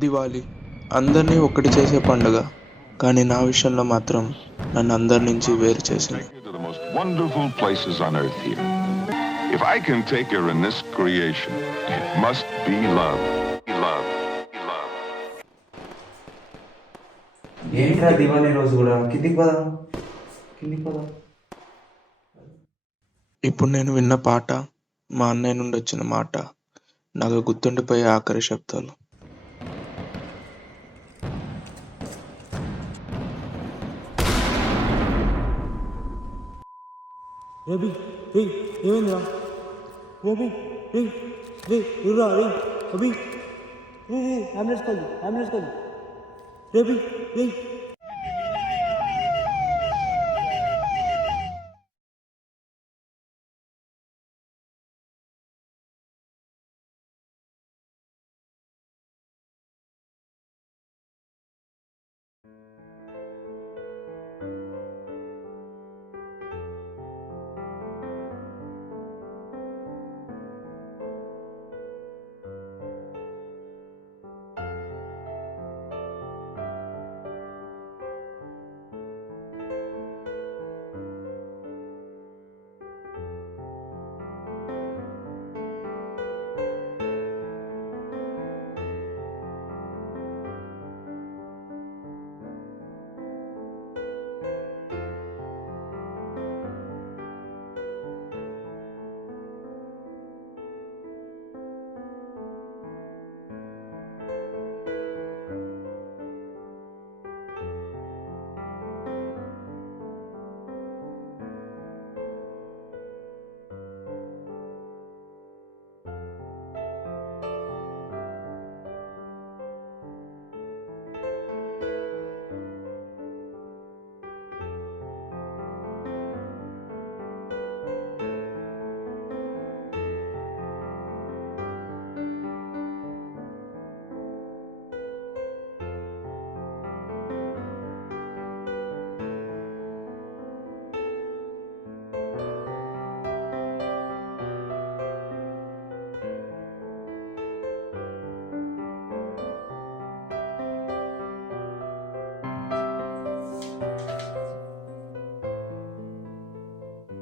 దివాళీ అందరినీ ఒక్కటి చేసే పండుగ. కానీ నా విషయంలో మాత్రం నన్ను అందరి నుంచి వేరు చేసింది. Take you to the most wonderful places on earth here. If I can take her in this creation, it must be love. Love. Love. ఏంట్రా దివాళీ రోజు కూడా కిందికి పదా. ఇప్పుడు నేను విన్న పాట, మా అన్నయ్య నుండి వచ్చిన మాట నాకు గుర్తుండిపోయే ఆఖరి శబ్దాలు. రవి రే ఏమైందిరా రవి రే రే రా రే అభి రే రే అంబులెన్స్ కాదు రవి రే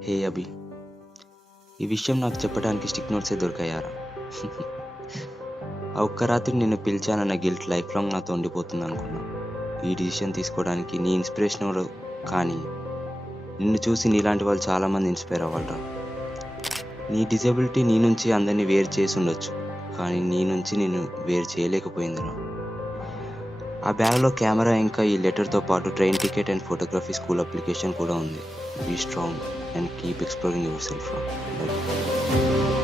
హే అభి, ఈ విషయం నాకు చెప్పడానికి స్టిక్ నోట్సే దొరికాయారా? ఆ ఒక్క రాత్రి నిన్ను పిలిచానన్న గిల్ట్ లైఫ్ లాంగ్ నాతో ఉండిపోతుంది అనుకున్నా. ఈ డిసిషన్ తీసుకోవడానికి నీ ఇన్స్పిరేషన్, కానీ నిన్ను చూసి నీలాంటి వాళ్ళు చాలామంది ఇన్స్పైర్ అవ్వాలరా. నీ డిజబిలిటీ నీ నుంచి అందరినీ వేరు చేసి ఉండొచ్చు, కానీ నీ నుంచి నిన్ను వేరు చేయలేకపోయిందిరా. ఆ బ్యాగ్లో కెమెరా, ఇంకా ఈ లెటర్తో పాటు train ticket and photography school application కూడా ఉంది. Be strong and keep exploring yourself. Love.